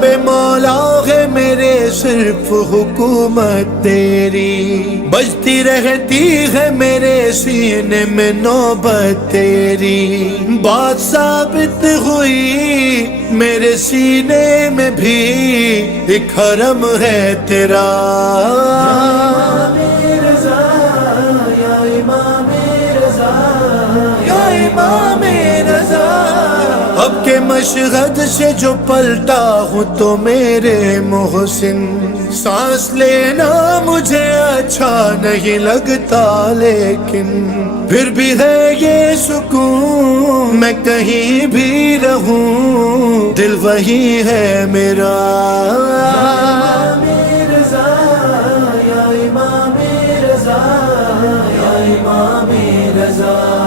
بے مولا ہے میرے صرف حکومت تیری، بجتی رہتی ہے میرے سینے میں نوبت تیری، بات ثابت ہوئی میرے سینے میں بھی ایک حرم ہے تیرا۔ یا امام رضا، یا امام رضا، اب کے مشہد سے جو پلٹا ہوں تو میرے محسن، سانس لینا مجھے اچھا نہیں لگتا لیکن پھر بھی ہے یہ سکون، میں کہیں بھی رہوں دل وہی ہے میرا۔ یا امام رضا، یا امام رضا،